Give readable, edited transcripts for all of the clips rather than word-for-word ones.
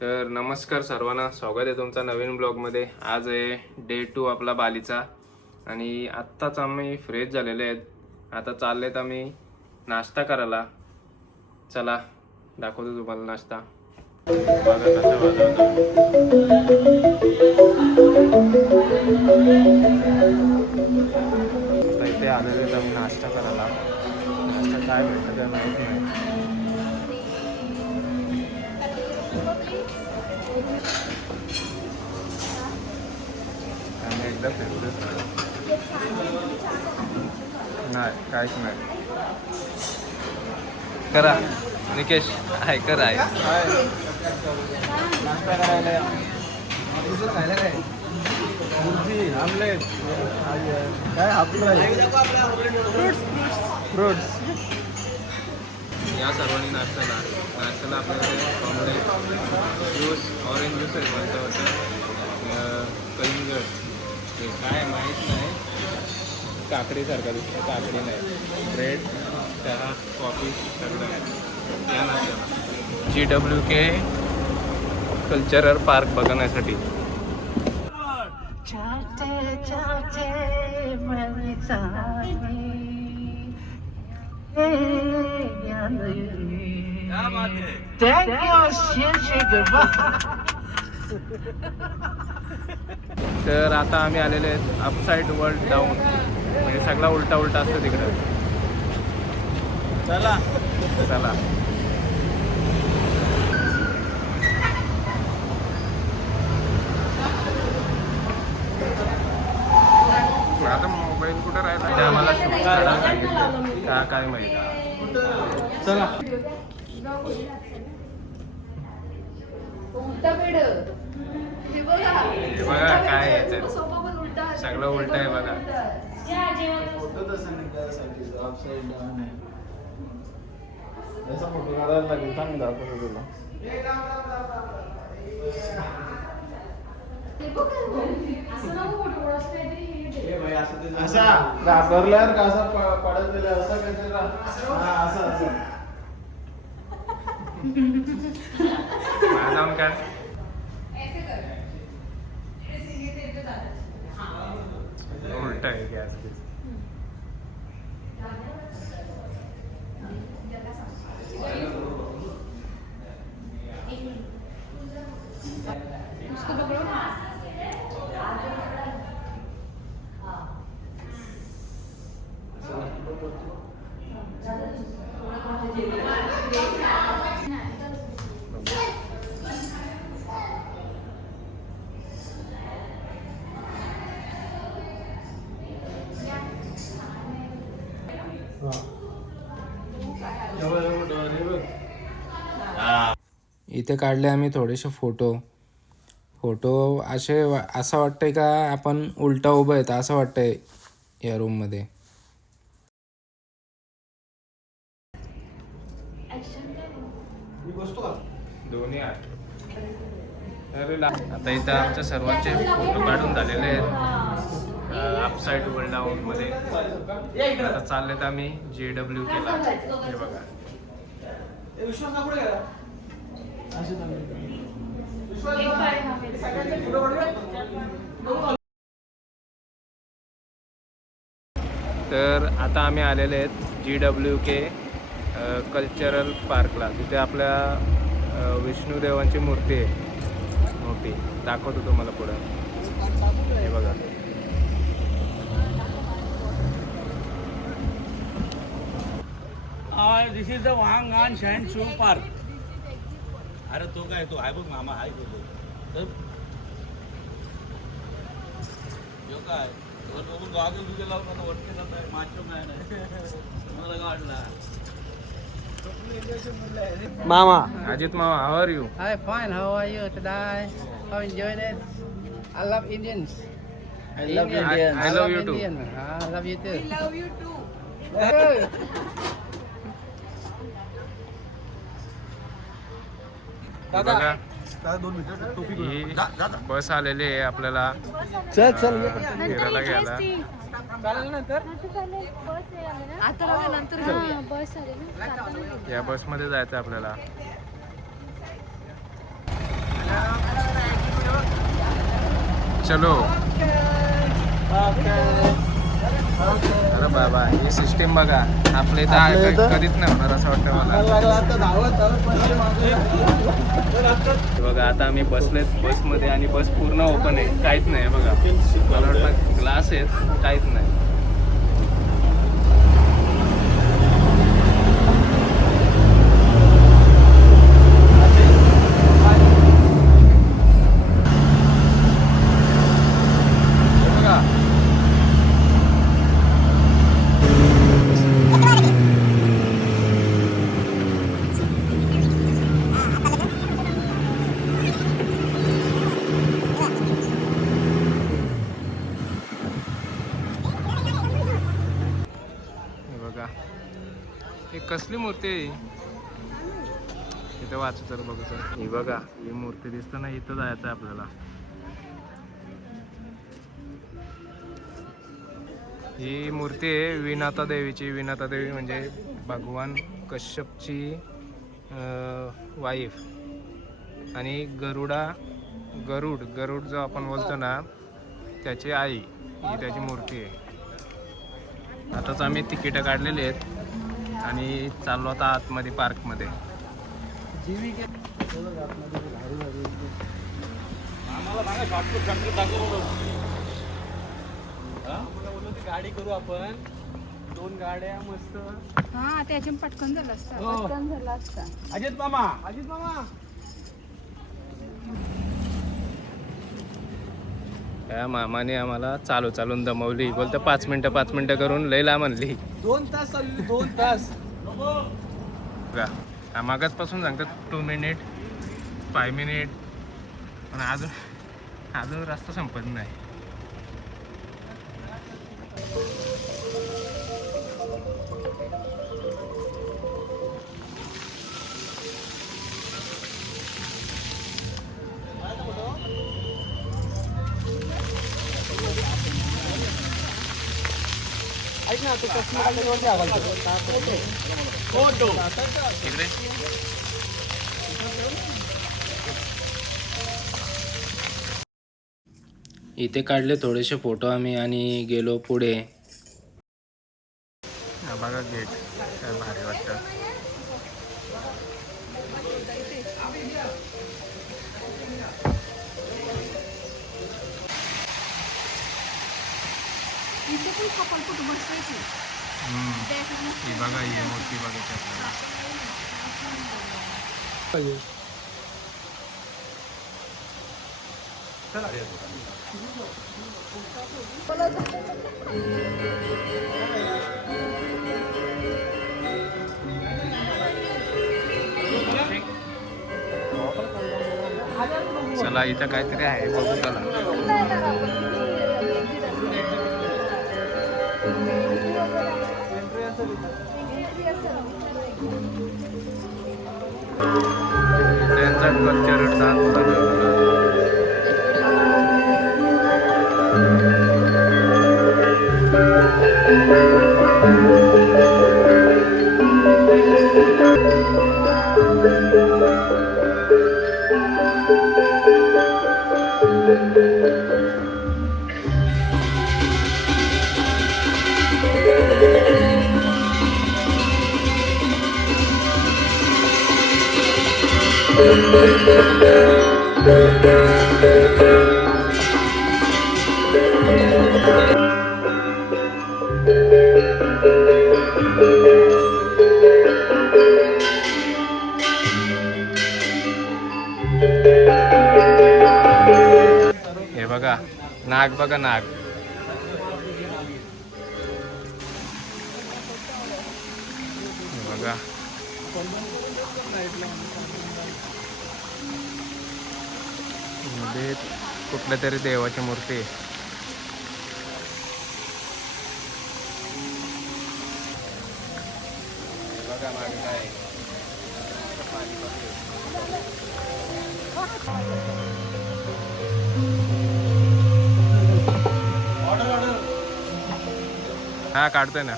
तर नमस्कार सर्वांना, स्वागत आहे तुमचा नवीन ब्लॉगमध्ये। आज आहे डे 2 आपला बालीचा आणि आत्ताच आम्ही फ्रेश झालेले आहेत। आता चाललेत आम्ही नाश्ता करायला। चला दाखवतो तुम्हाला नाश्ता। बघा कसं वाजवतं। आता इथे आलेले आहेत आम्ही नाश्ता करायला। नाश्ता काय भेटतं ते माहीत नाही। आम्ही एकदा फिरतोच नाही, काहीच नाही। करा निकेश, आहे कर आहे नाश्ता करायला। दुसरं खायला काय? भुर्जी, आमलेट, काय आपलं फ्रूट्स। या सर्वांनी नाश्त्याला आपल्याकडे ऑमलेट, ज्यूस, ऑरेंज ज्यूस आहे म्हणतं होतं, कलिंगड, ते काय माहीत नाही, काकडीसारखा दिसतं, काकडी नाही, ब्रेड, चहा, कॉफी सगळं आहे या नाश्त्याला। GWK कल्चरल पार्क बघण्यासाठी। तर आता आम्ही आलेले आहेत अपसाइड वर्ल्ड डाऊन, म्हणजे सगळा उलटा उलटा असतं तिकडं। चला चला आता मोबाईल कुठं राहिला आम्हाला शूट करायला सांगितलं काय माहिती। चला हे बघा काय याचं सगळं उलट आहे बघा। फोटो काढायला लागेल, सांग दाखवतो तुला। असा घाबरल्यावर का असा पडत गेला असा काहीतरी असं जाऊन काय उलट आहे गॅस। इथे काढले आम्ही थोडेसे फोटो असे असं वाटतंय का आपण उलटा उभं आहेत असं वाटतंय या रूम मध्ये। दोन्ही आता इथं आमच्या सर्वांचे फोटो काढून झालेले आहेत अपसाइड वर्ल्ड डाऊन मध्ये। आता चाललेत आम्ही GWK ला। हे बघा तर आता आम्ही आलेले आहेत GWK कल्चरल पार्कला। तिथे आपल्या विष्णुदेवांची मूर्ती आहे मोठी, दाखवतो तुम्हाला पुढं। हे बघा दिस इज द वांगान शाइन शू पार्क। अरे तो काय तो आहे बघ मामा आहे तो यो काय बघून गागल तुझे लावून वाटते ना माचो नाही मला गाडला मामा। अजित मामा, how are you? Hi, fine. How are you today? How enjoyed it? I love Indians. I love Indians. I love you too. Indian. I love you too. We love you too. बघा ही बस आलेली आहे आपल्याला फिरायला घ्यायला। आता नंतर या बसमध्ये जायचं आपल्याला। चलो. अरे बाबा ही सिस्टीम बघा आपल्या इथं आहे का? कधीच नाही होणार असं वाटतं मला. बघा आता आम्ही बसलेत बसमध्ये आणि बस पूर्ण ओपन आहे, काहीच नाही बघा. मला वाटतं ग्लास आहेत, काहीच नाही. ही कसली मूर्ती आहे? इथं वाचू तर बघू सर. ही बघा ही मूर्ती दिसतं ना, इथं जायचं आहे आपल्याला. ही मूर्ती आहे विनाता देवीची. विनाता देवी म्हणजे भगवान कश्यपची वाईफ आणि गरुड जो आपण बोलतो ना त्याची आई, ही त्याची मूर्ती आहे. आताच आम्ही तिकीटं काढलेली आहेत आणि चाललो आता आतमध्ये पार्कमध्ये. गाडी करू आपण, 2 गाड्या मस्त. हा त्याच्या पटकन झालं असतं. हो. पटकन झालं असतं. अजित मामा. त्या मामाने आम्हाला चालून दमवली. बोलतं 5 मिनिटं करून लैला म्हणली. 2 तास चालली, 2 तास. मागासपासून सांगतात 2 मिनिट 5 मिनिट, पण अजून रस्ता संपत नाही. ऐक ना तू कस्टमरवरती आवाज फोटो तिकडे इथे काढले थोडेसे फोटो आम्ही आणि गेलो पुढे. बघा गेट काय भारी वाटतं. इथे पण कपल फोटो बसवायचे. ही बघा ही मूर्ती बघायची आपल्याला. चला इथं काहीतरी आहे बघू चला. त्यांचा कल्चर डान्स चालू आहे बघा. हे बघा नाग, बघा नाग. हे बघा मध्ये कुठल्या तरी देवाची मूर्ती आहे. बघा मागे काय आहे. हा काढतोय ना.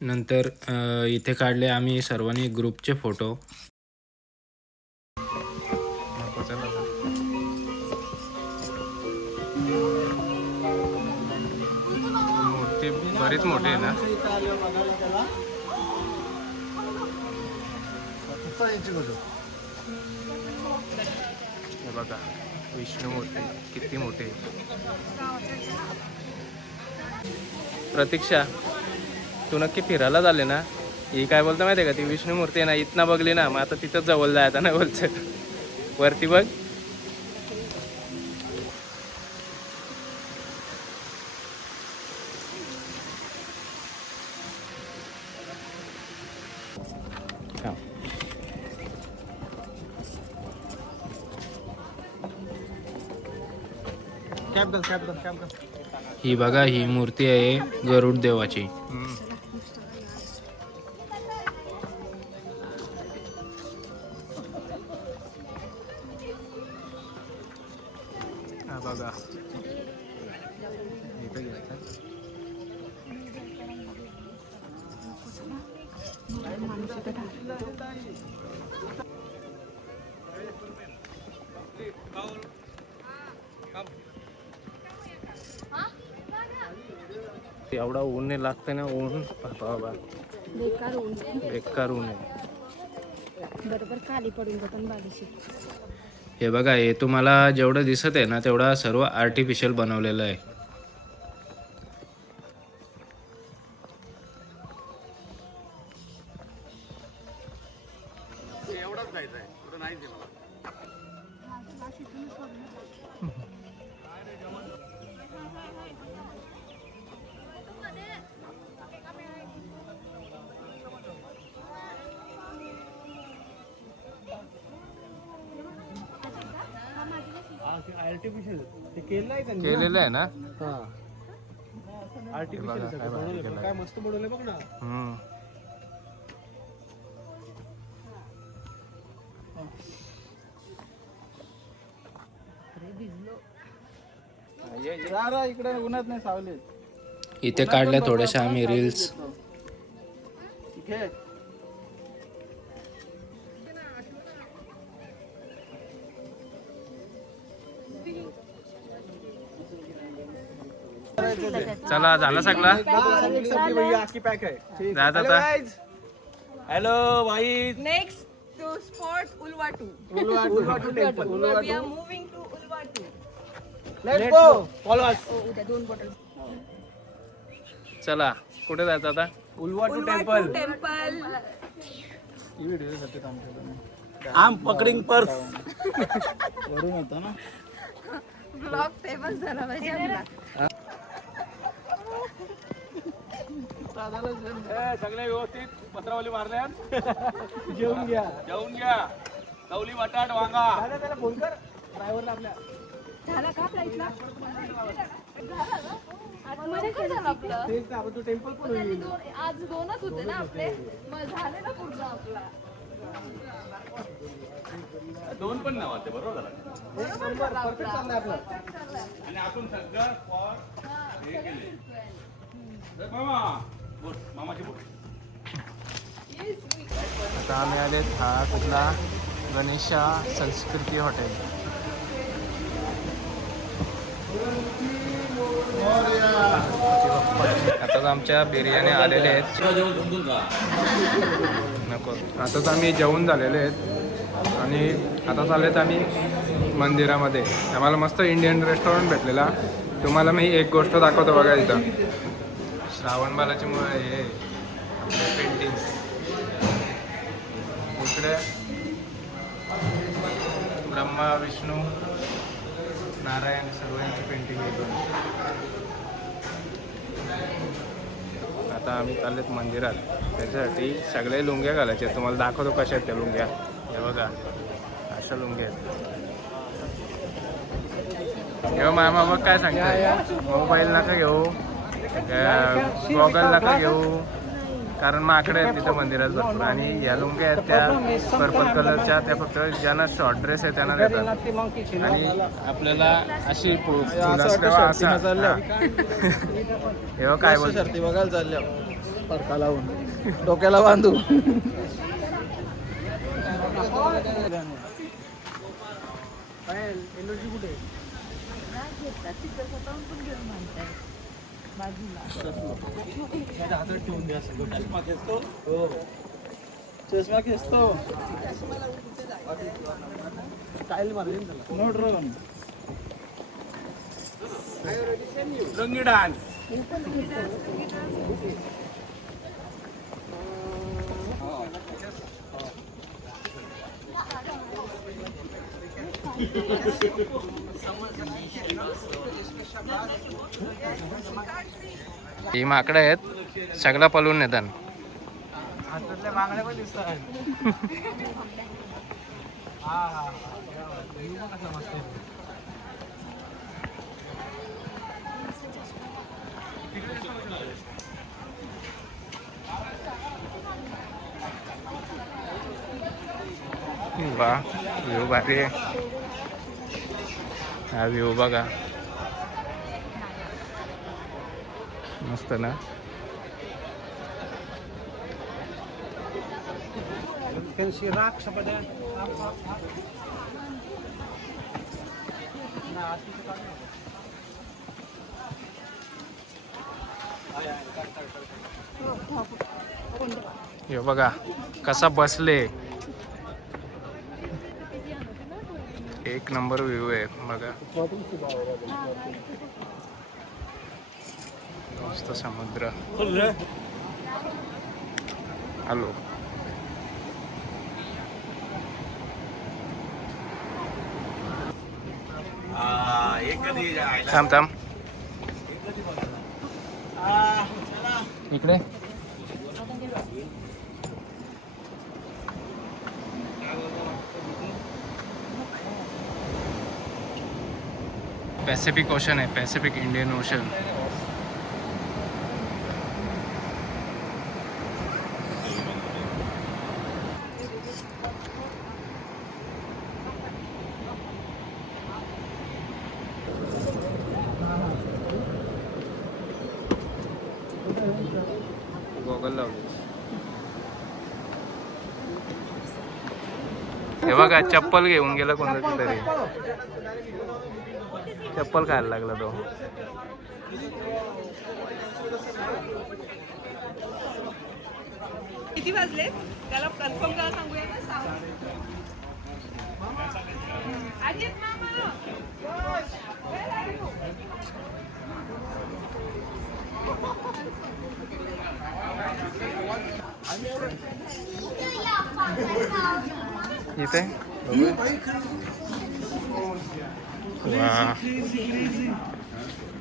नंतर इथे काढले आम्ही सर्वांनी ग्रुपचे फोटो. मूर्ती बरीच मोठी आहे ना. हे बघा विष्णू मूर्ती किती मोठी आहे. प्रतीक्षा तू नक्की फिरायला झाले ना. ही काय बोलतो माहिती आहे का, ती विष्णू मूर्ती आहे ना इथनं बघली ना मग आता तिथंच जवळ जायचं ना. बोलचं वरती बघ. ही बघा ही मूर्ती आहे गरुड देवाची. हा बघा एवढा ऊन नाही लागतं ना. ऊन बाबा बेकार ऊन बेकार ऊन आहे. बरोबर खाली पडून जातात बालीशी. हे बघा हे तुम्हाला जेवढं दिसत आहे ना तेवढा सर्व आर्टिफिशियल बनवलेलं आहे. केलेलं आहे ना. काय मस्त बनवले बघ ना. इकडे उन्हात नाही सावले. इथे काढल्या थोड्याशा आम्ही रील्स. चला झाला सगळा. हॅलो भाई. Next to spot Ulwatu. Ulwatu temple. We are moving to Ulwatu. Let's go. Follow us. उद्या 2 बॉटल. चला कुठे जायचं आता. Ulwatu Ulwatu temple. temple. आम पकडिंग पर्स वरून होता ना. Vlog famous झाला पाहिजे आपला. सगळे व्यवस्थित पत्रावली मारल्यात. जेवून घ्या. जेवून घ्या. कवली बटाट वांगा. त्याला फोन कर ड्रायव्हरला आपल्या. झाला का फ्लाईटला? आतमध्ये काय झालं आपलं? तेच आपण तो टेम्पल पण होईल. आज 2च होते ना आपले. मग झाले ना पूर्ण आपला. 2 पण नाव होते. बरोबर झालं. परफेक्ट चाललंय आपलं. आणि आपण सगळं स्पॉट हे केले. मामा बोल मामाची बोल. आता आम्ही आले हा कुठला गणेशा संस्कृती हॉटेल. आताच आमच्या बिर्याणी आलेल्या आहेत. नको आताच आम्ही जेवून झालेले आहेत आणि आता चाललेत आम्ही मंदिरामध्ये. आम्हाला मस्त इंडियन रेस्टॉरंट भेटलेला. तुम्हाला मी एक गोष्ट दाखवतो बघा इथं. श्रावण बालाची मुळे हे पेंटिंग इकडे ब्रह्मा विष्णू नारायण सर्वांची पेंटिंग येतो. आता आम्ही चाललेत मंदिरात. त्याच्यासाठी सगळे लुंग्या घालायचे. तुम्हाला दाखवतो कशा आहेत त्या लुंग्या. हे बघा अशा लुंग्या आहेत. घेऊ मामा बघ काय सांगताय. मोबाईल नका घेऊ, गॉगल नका घेऊ, कारण माकडे आहेत तिथं मंदिरात भरपूर. आणि या लुंग्या आहेत त्या पर्पल कलरच्या, त्या फक्त ज्यांना शॉर्ट ड्रेस आहे त्यांना देतात. आणि आपल्याला अशी फुलं असल्यावर असा हे काय बोलतो बघायला चालल्या. परका लावून डोक्याला बांधू. एनर्जी कुठे हातात ठेवून द्या सगळं. चष्मा खेचतो. हो चष्मा खेचतो. स्टाईल मारली त्याला. नो ड्रोन रंगी डान्स. ही माकडं आहेत सगळा पळून नेतात. हातातल्या बांगड्या पण दिसतात. हा हा कसा मस्त आहे. वा व्ह्यू भारी आहे. हा व्ह्यू बघा मस्त ना. हे बघा कसा बसले. एक नंबर व्ह्यू आहे बघा. मस्त समुद्र. हॅलो थांब थांब इकडे. पॅसिफिक ओशन आहे. Pacific Indian ocean. गॉगल लावले. हे बघा चप्पल घेऊन गेला कोणता तरी. चप्पल खायला लागला तो. किती वाजले त्याला कन्फर्म करा सांगूया ना. इथे वा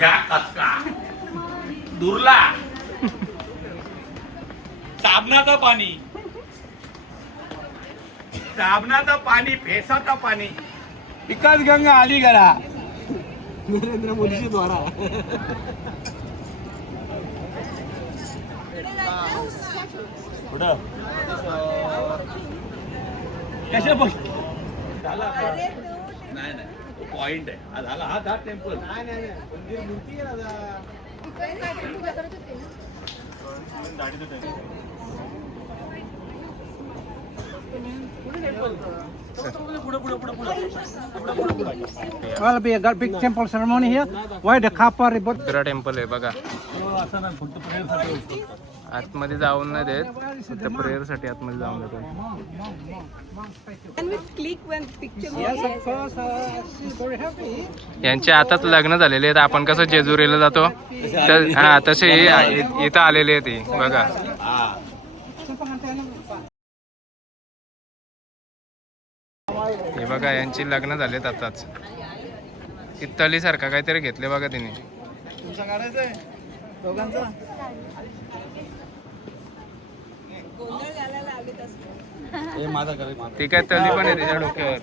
या कचका दुर्ला साबणाचं पाणी. साबणाचं पाणी फेसाचं पाणी. विकास गंगा आली घरा. नरेंद्र मोदीच्या द्वारा. कशा बस नाही नाही पॉइंट आहे. हा झाला. हा टेम्पल. मंदिर मूर्ती आहे दादा. Well, be a big temple ceremony here. Why the copper ribbon? Buddha temple आहे बघा. आतमध्ये जाऊन नाही देत. फक्त प्रेयर साठी आतमध्ये जाऊन देतो. And we click when picture Yes, of course. She's very happy. यांचे आताच लग्न झालेले आहेत. आपण कसं जेजुरीला जातो तर हा तसे इथं आलेले आहेत हे बघा. हे बघा यांची लग्न झालेत आताच. इत्तली सारखा काहीतरी घेतले बघा तिने. तुमचा काढायचं आहे दोघांचा. गोंधळ घालायला लागत असतो. ती काय तली पण आहे त्याच्या डोक्यावर.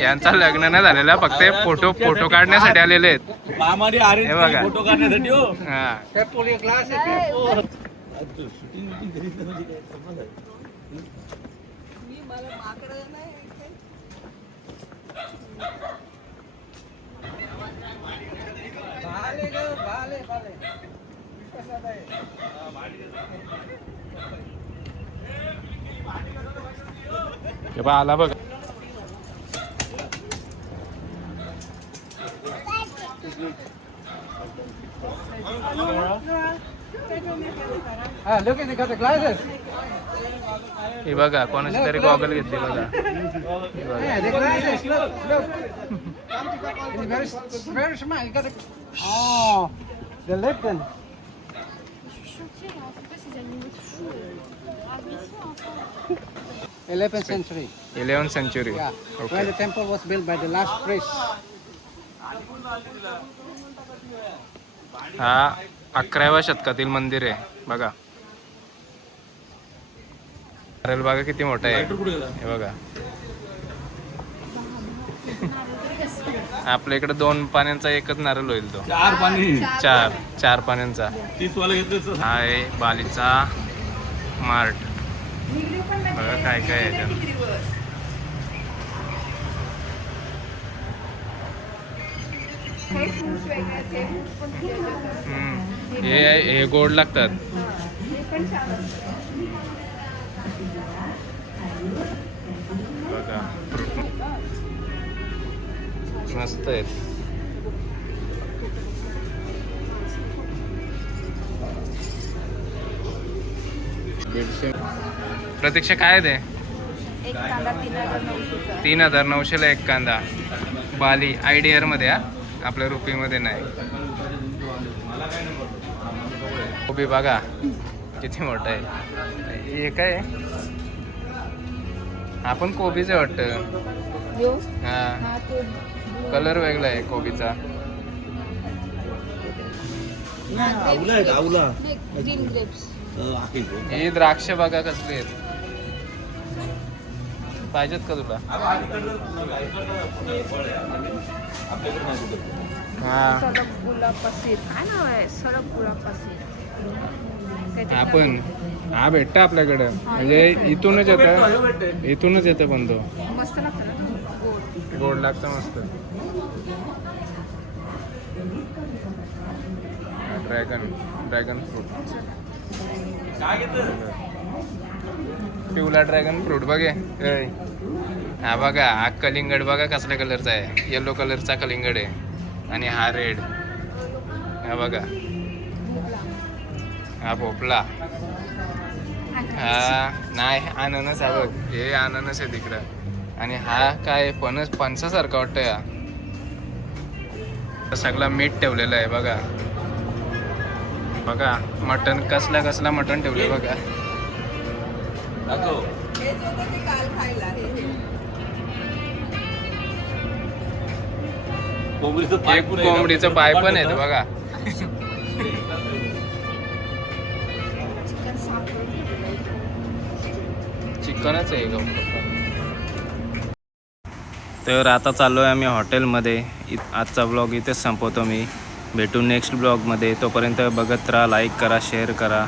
यांचा लग्न नाही झालेला. फक्त फोटो काढण्यासाठी आलेले आहेत. हे बघा फोटो काढण्यासाठी. हो हा क्लास आहे. मी मला माकडं नाही इथे. हे बा आला बघ. Look at they got the glasses. हे बघा कोणाची तरी गॉगल घेतली बघा. Yeah, the glasses. Look. It's very smart. You got the. Oh, the Lipton. Je suis choquée là, c'est pas ces animaux de fou. Agressifs enfin. 11th century. 11th century. Yeah. When Okay. the temple was built by the last priest. हा 11व्या शतकातील मंदिर आहे बघा. नारळ बघा किती मोठा आहे. हे बघा आपल्या इकडे 2 पाण्यांचा एकच नारळ होईल तो. 4 पाणी. चार पाण्यांचा. 30 वाला घेतलं. हा आहे बालीचा मार्ट. बघा काय काय आहे त्यात. हे फ्रुट्स वेगळे आहेत, हे fruits पण किती आहेत. हे गोड लागतात. हे पण छान असतं. बघा मस्त आहेत. प्रतीक्षा काय आहे ते? एक कांदा 3,900 3,900 ला एक कांदा. बाली IDR मध्ये हा, आपल्या रुपीमध्ये नाही. कोबी बघा किती मोठा आहे. हे काय आहे? आपण कोबीच आहे वाटतं. यो हा हा तो कलर वेगळा आहे कोबीचा. आवला. Green grapes. ही द्राक्ष बघा कसली आहेत. पाहिजेत का तुला? हा सडक गुलाब पसीर काय नाव आहे? सडक गुलाब पसीर. आपण हा भेटतं आपल्याकडं. म्हणजे इथूनच येतं पण तो मस्त लागतं ना तो गोड. गोड लागतं मस्त. Dragon fruit. पिवला ड्रॅगन फ्रूट बघे. हा बघा हा कलिंगड बघा कसल्या कलरचा आहे. येलो कलरचा कलिंगड आहे आणि हा रेड. हा बघा हा भोपळा. हा नाही अननस हा बघ. हे अननस आहे तिकडं. आणि हा काय फणसासारखा वाटतं. या सगळा मीठ ठेवलेलं आहे बघा. बघा मटण कसला मटण ठेवले बघा. एक कोंबडीचं पाय पण आहे बघा. चिकनच आहे का? तर आता चाललो आहे आम्ही हॉटेलमध्ये. आजचा ब्लॉग इथेच संपवतो मी. भेटू नेक्स्ट ब्लॉगमध्ये. तोपर्यंत बघत राहा. लाईक करा, शेअर करा.